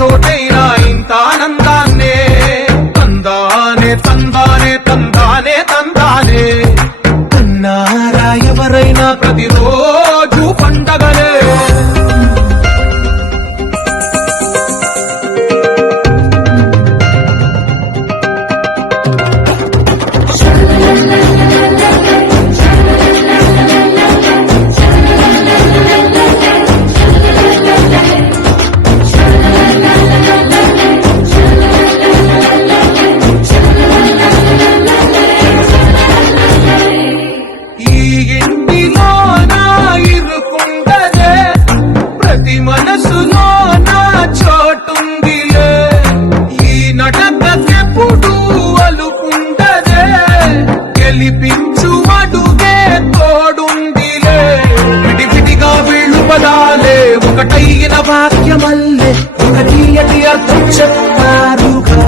చోటైనా ఇంత ఆనందాన్నే తందానే తందానే తందానే తందానే అన్నారా ఎవరైనా ప్రతిరోజు పండగలే. మనసులో నా చోటుందిలే ఈ నటకెప్పుడు అలుకుండదే గెలిపించు అడుగే తోడుందిలే విడివిడిగా వీళ్ళు పదాలే ఒకటైన వాక్యమల్లే ఒక తీయటి అర్థం చెప్పారుగా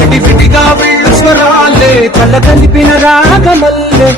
విడివిడిగా వీళ్ళు స్వరాలే కల కలిపిన రాగమల్లే